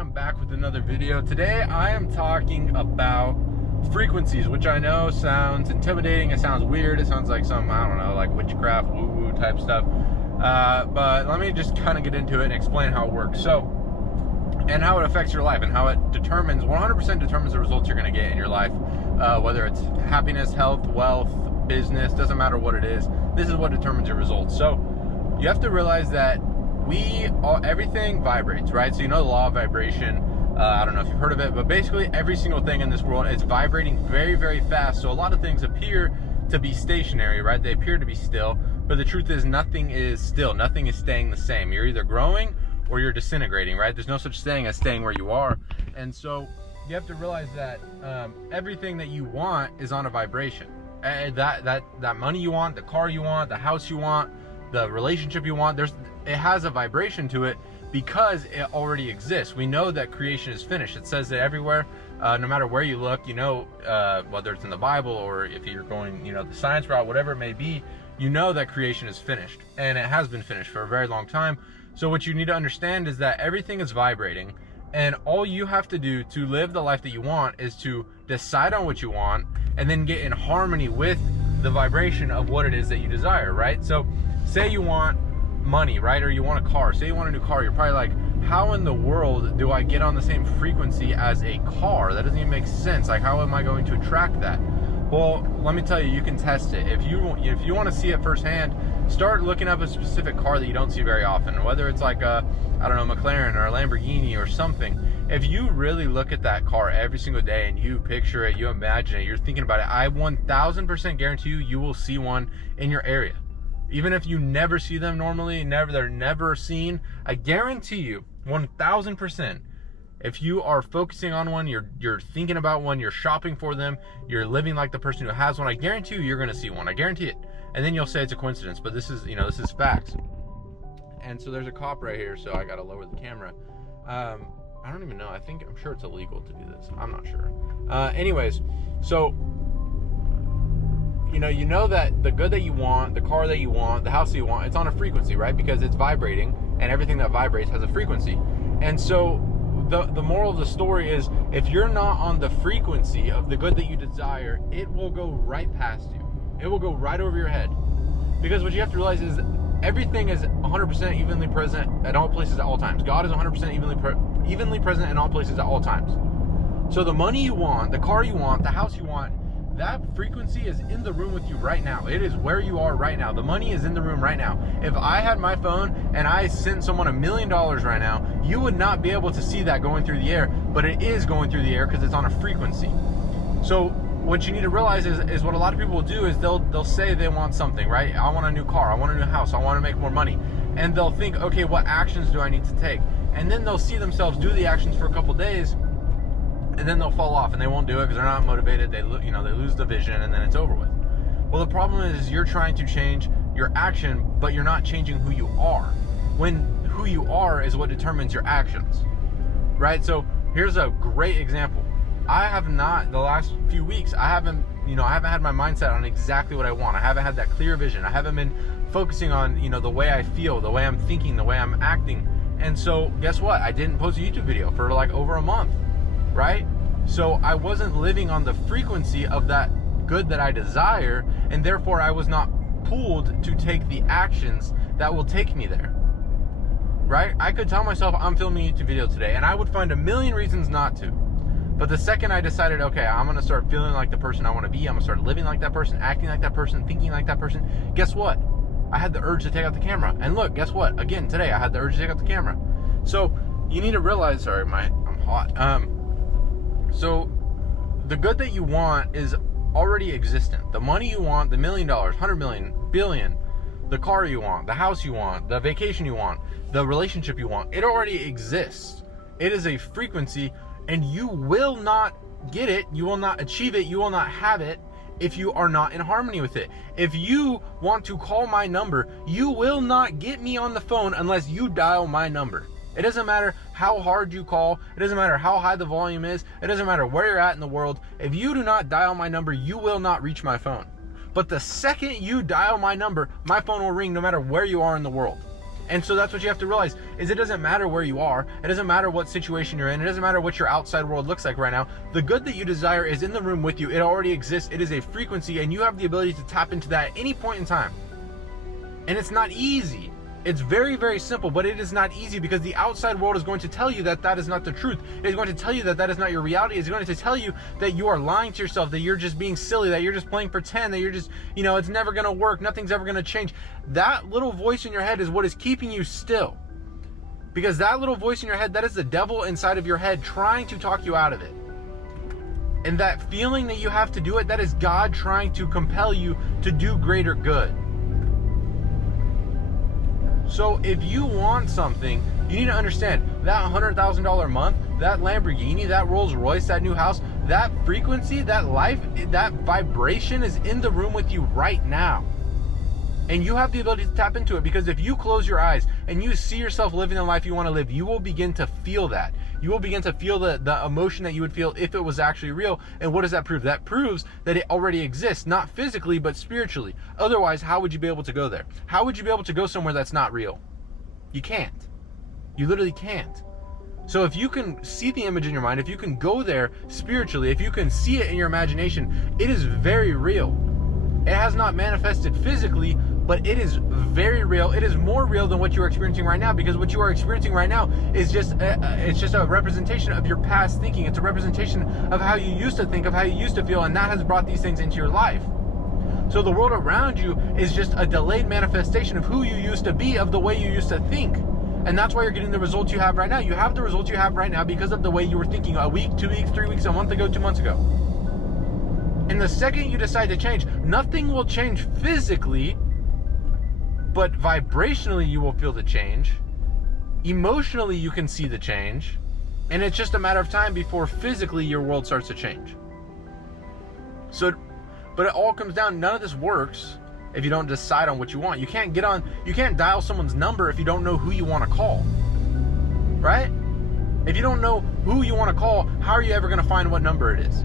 I'm back with another video. Today I am talking about frequencies, which I know sounds intimidating, it sounds weird, it sounds like some, I don't know, like witchcraft, woo-woo type stuff. But let me just kind of get into it and explain how it works. And how it affects your life and how it determines, 100% determines the results you're going to get in your life. Whether it's happiness, health, wealth, business, doesn't matter what it is. This is what determines your results. So you have to realize that everything vibrates, right? So you know the law of vibration. I don't know if you've heard of it, but basically every single thing in this world is vibrating very, very fast. So a lot of things appear to be stationary, right? They appear to be still, but the truth is nothing is still. Nothing is staying the same. You're either growing or you're disintegrating, right? There's no such thing as staying where you are. And so you have to realize that everything that you want is on a vibration. That money you want, the car you want, the house you want, the relationship you want, it has a vibration to it because it already exists. We know that creation is finished. It says it everywhere, no matter where you look, you know, whether it's in the Bible or if you're going, you know, the science route, whatever it may be, you know that creation is finished, and it has been finished for a very long time. So what you need to understand is that everything is vibrating, and all you have to do to live the life that you want is to decide on what you want and then get in harmony with the vibration of what it is that you desire, right? So say you want money, right? Or you want a car. Say you want a new car. You're probably like, how in the world do I get on the same frequency as a car? That doesn't even make sense. Like, how am I going to attract that? Well, let me tell you, you can test it. If you want to see it firsthand, start looking up a specific car that you don't see very often, whether it's like a, I don't know, McLaren or a Lamborghini or something. If you really look at that car every single day and you picture it, you imagine it, you're thinking about it, I 1000% guarantee you will see one in your area. Even if you never see them normally, they're never seen, I guarantee you 1000%. If you are focusing on one, you're thinking about one, you're shopping for them, you're living like the person who has one, I guarantee you're going to see one. I guarantee it. And then you'll say it's a coincidence, but this is, you know, this is facts. And so there's a cop right here, so I got to lower the camera. I don't even know. I'm sure it's illegal to do this. I'm not sure. Anyways, so you know that the good that you want, the car that you want, the house that you want, it's on a frequency, right? Because it's vibrating, and everything that vibrates has a frequency. And so the moral of the story is, if you're not on the frequency of the good that you desire, it will go right past you. It will go right over your head. Because what you have to realize is everything is 100% evenly present at all places at all times. God is 100% evenly present in all places at all times. So the money you want, the car you want, the house you want, that frequency is in the room with you right now. It is where you are right now. The money is in the room right now. If I had my phone and I sent someone $1 million right now, you would not be able to see that going through the air, but it is going through the air because it's on a frequency. So what you need to realize is what a lot of people will do is they'll say they want something, right? I want a new car, I want a new house, I want to make more money. And they'll think, okay, what actions do I need to take? And then they'll see themselves do the actions for a couple days, and then they'll fall off and they won't do it because they're not motivated. They lose the vision, and then it's over with. Well, the problem is you're trying to change your action, but you're not changing who you are. When who you are is what determines your actions, right? So here's a great example. I have not, the last few weeks, I haven't had my mindset on exactly what I want. I haven't had that clear vision. I haven't been focusing on, the way I feel, the way I'm thinking, the way I'm acting. And so guess what? I didn't post a YouTube video for like over a month, right? So I wasn't living on the frequency of that good that I desire, and therefore I was not pulled to take the actions that will take me there, right? I could tell myself I'm filming a YouTube video today, and I would find a million reasons not to. But the second I decided, okay, I'm going to start feeling like the person I want to be, I'm going to start living like that person, acting like that person, thinking like that person, guess what? I had the urge to take out the camera. And look, guess what? Again, today I had the urge to take out the camera. So you need to realize, sorry, I'm hot. So the good that you want is already existent. The money you want, the $1 million, 100 million, billion, the car you want, the house you want, the vacation you want, the relationship you want, it already exists. It is a frequency, and you will not get it, you will not achieve it, you will not have it if you are not in harmony with it. If you want to call my number, you will not get me on the phone unless you dial my number. It doesn't matter how hard you call, it doesn't matter how high the volume is, it doesn't matter where you're at in the world. If you do not dial my number, you will not reach my phone. But the second you dial my number, my phone will ring no matter where you are in the world. And so that's what you have to realize, is it doesn't matter where you are. It doesn't matter what situation you're in. It doesn't matter what your outside world looks like right now. The good that you desire is in the room with you. It already exists. It is a frequency, and you have the ability to tap into that at any point in time. And it's not easy. It's very, very simple, but it is not easy because the outside world is going to tell you that that is not the truth. It is going to tell you that that is not your reality. It's going to tell you that you are lying to yourself, that you're just being silly, that you're just playing pretend, that you're just, it's never going to work. Nothing's ever going to change. That little voice in your head is what is keeping you still. Because that little voice in your head, that is the devil inside of your head trying to talk you out of it. And that feeling that you have to do it, that is God trying to compel you to do greater good. So if you want something, you need to understand that $100,000 a month, that Lamborghini, that Rolls Royce, that new house, that frequency, that life, that vibration is in the room with you right now. And you have the ability to tap into it, because if you close your eyes and you see yourself living the life you want to live, you will begin to feel that. You will begin to feel the emotion that you would feel if it was actually real. And what does that prove? That proves that it already exists, not physically, but spiritually. Otherwise, how would you be able to go there? How would you be able to go somewhere that's not real? You can't. You literally can't. So if you can see the image in your mind, if you can go there spiritually, if you can see it in your imagination, it is very real. It has not manifested physically, but it is very real. It is more real than what you are experiencing right now, because what you are experiencing right now is just a representation of your past thinking. It's a representation of how you used to think, of how you used to feel, and that has brought these things into your life. So the world around you is just a delayed manifestation of who you used to be, of the way you used to think. And that's why you're getting the results you have right now. You have the results you have right now because of the way you were thinking a week, 2 weeks, 3 weeks, a month ago, 2 months ago. And the second you decide to change, nothing will change physically, but vibrationally you will feel the change. Emotionally you can see the change. And it's just a matter of time before physically your world starts to change. But it all comes down, none of this works if you don't decide on what you want. You can't dial someone's number if you don't know who you want to call. Right? If you don't know who you want to call, how are you ever going to find what number it is?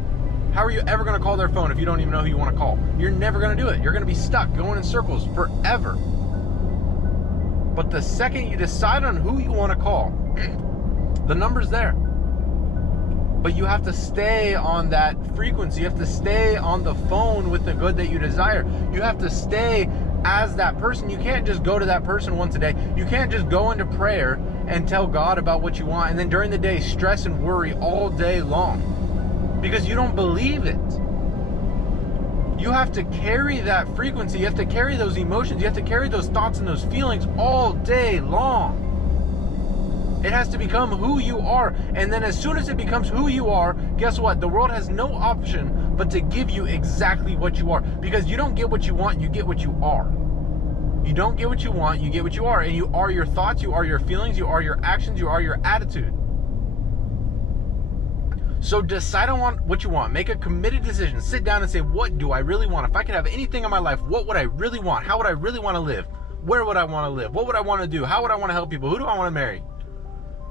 How are you ever going to call their phone if you don't even know who you want to call? You're never going to do it. You're going to be stuck going in circles forever. But the second you decide on who you want to call, the number's there. But you have to stay on that frequency. You have to stay on the phone with the good that you desire. You have to stay as that person. You can't just go to that person once a day. You can't just go into prayer and tell God about what you want, and then during the day stress and worry all day long because you don't believe it. You have to carry that frequency. You have to carry those emotions. You have to carry those thoughts and those feelings all day long. It has to become who you are. And then as soon as it becomes who you are, guess what? The world has no option but to give you exactly what you are. Because you don't get what you want, you get what you are. You don't get what you want, you get what you are. And you are your thoughts, you are your feelings, you are your actions, you are your attitude. So decide on what you want. Make a committed decision. Sit down and say, what do I really want? If I could have anything in my life, what would I really want? How would I really want to live? Where would I want to live? What would I want to do? How would I want to help people? Who do I want to marry?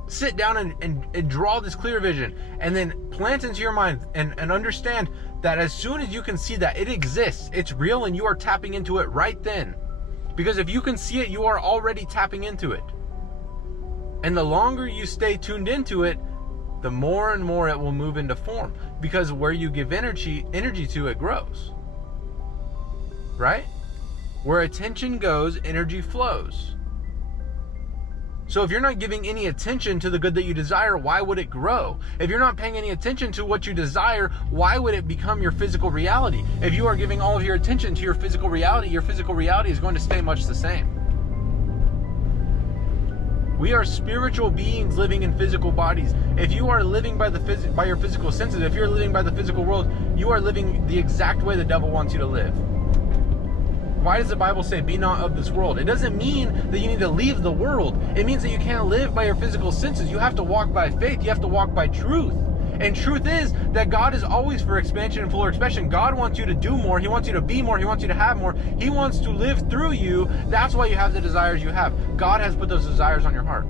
Sit down and draw this clear vision, and then plant into your mind and understand that as soon as you can see that it exists, it's real, and you are tapping into it right then. Because if you can see it, you are already tapping into it. And the longer you stay tuned into it, the more and more it will move into form. Because where you give energy to, it grows. Right? Where attention goes, energy flows. So if you're not giving any attention to the good that you desire, why would it grow? If you're not paying any attention to what you desire, why would it become your physical reality? If you are giving all of your attention to your physical reality is going to stay much the same. We are spiritual beings living in physical bodies. If you are living by your physical senses, if you're living by the physical world, you are living the exact way the devil wants you to live. Why does the Bible say, be not of this world? It doesn't mean that you need to leave the world. It means that you can't live by your physical senses. You have to walk by faith. You have to walk by truth. And truth is that God is always for expansion and fuller expression. God wants you to do more. He wants you to be more. He wants you to have more. He wants to live through you. That's why you have the desires you have. God has put those desires on your heart.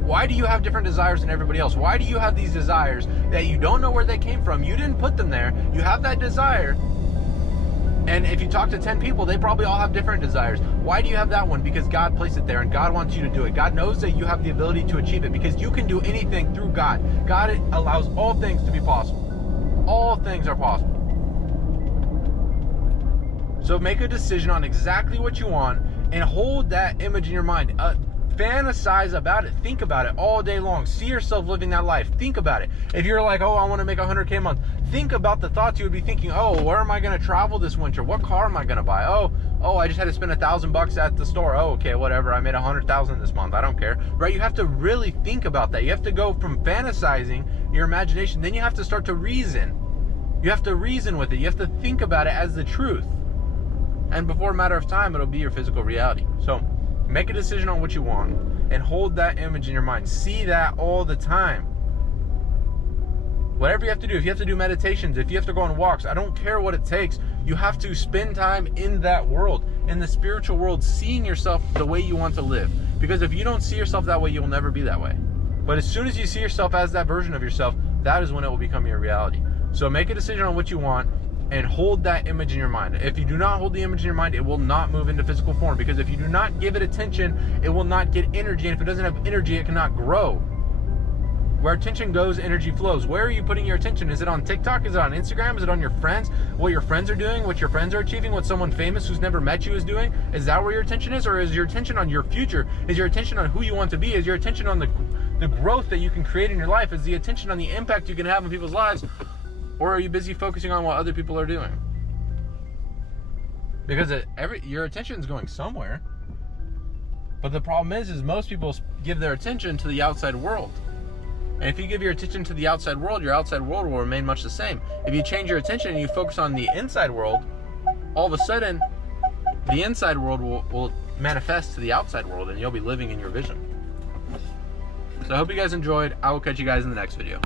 Why do you have different desires than everybody else? Why do you have these desires that you don't know where they came from? You didn't put them there. You have that desire. And if you talk to 10 people, they probably all have different desires. Why do you have that one? Because God placed it there and God wants you to do it. God knows that you have the ability to achieve it because you can do anything through God. God allows all things to be possible. All things are possible. So make a decision on exactly what you want and hold that image in your mind. Fantasize about it. Think about it all day long. See yourself living that life. Think about it. If you're like, oh, I want to make $100K a month, think about the thoughts you would be thinking. Oh, where am I going to travel this winter? What car am I going to buy? Oh, I just had to spend $1,000 at the store. Oh, okay, whatever. I made $100,000 this month. I don't care. Right? You have to really think about that. You have to go from fantasizing your imagination. Then you have to start to reason. You have to reason with it. You have to think about it as the truth. And before a matter of time, it'll be your physical reality. So make a decision on what you want and hold that image in your mind. See that all the time. Whatever you have to do, if you have to do meditations, if you have to go on walks, I don't care what it takes. You have to spend time in that world, in the spiritual world, seeing yourself the way you want to live. Because if you don't see yourself that way, you'll never be that way. But as soon as you see yourself as that version of yourself, that is when it will become your reality. So make a decision on what you want and hold that image in your mind. If you do not hold the image in your mind, it will not move into physical form. Because if you do not give it attention, it will not get energy. And if it doesn't have energy, it cannot grow. Where attention goes, energy flows. Where are you putting your attention? Is it on TikTok? Is it on Instagram? Is it on your friends? What your friends are doing? What your friends are achieving? What someone famous who's never met you is doing? Is that where your attention is? Or is your attention on your future? Is your attention on who you want to be? Is your attention on the growth that you can create in your life? Is the attention on the impact you can have in people's lives? Or are you busy focusing on what other people are doing? Because your attention is going somewhere. But the problem is most people give their attention to the outside world. And if you give your attention to the outside world, your outside world will remain much the same. If you change your attention and you focus on the inside world, all of a sudden, the inside world will manifest to the outside world and you'll be living in your vision. So I hope you guys enjoyed. I will catch you guys in the next video.